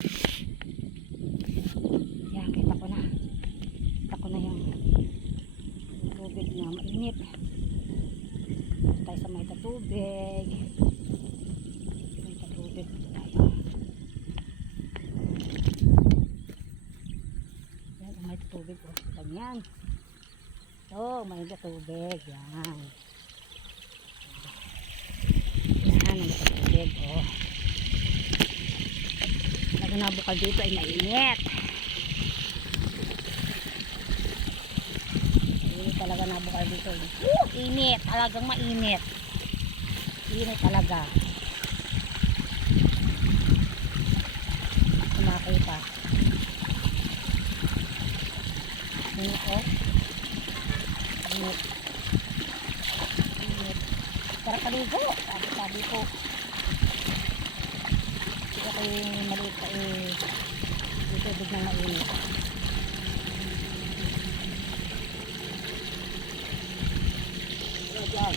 Yan, kita ko na. Kita ko na yung tubig na mainit. Tayo sa may tatubig. May tatubig tayo. Yan, may tatubig. O, ganyan. So, may tatubig. Yan. Yan, may tatubig. O. Talaga nabukal dito ay mainit. Mainit talaga nabukal dito. Init. Talagang mainit. Init talaga. Kumakita. Init o. Init. Init. Para kaligo. Sabi ko. Hindi ako yung maliit pa yung tubig na mainit. Diyan.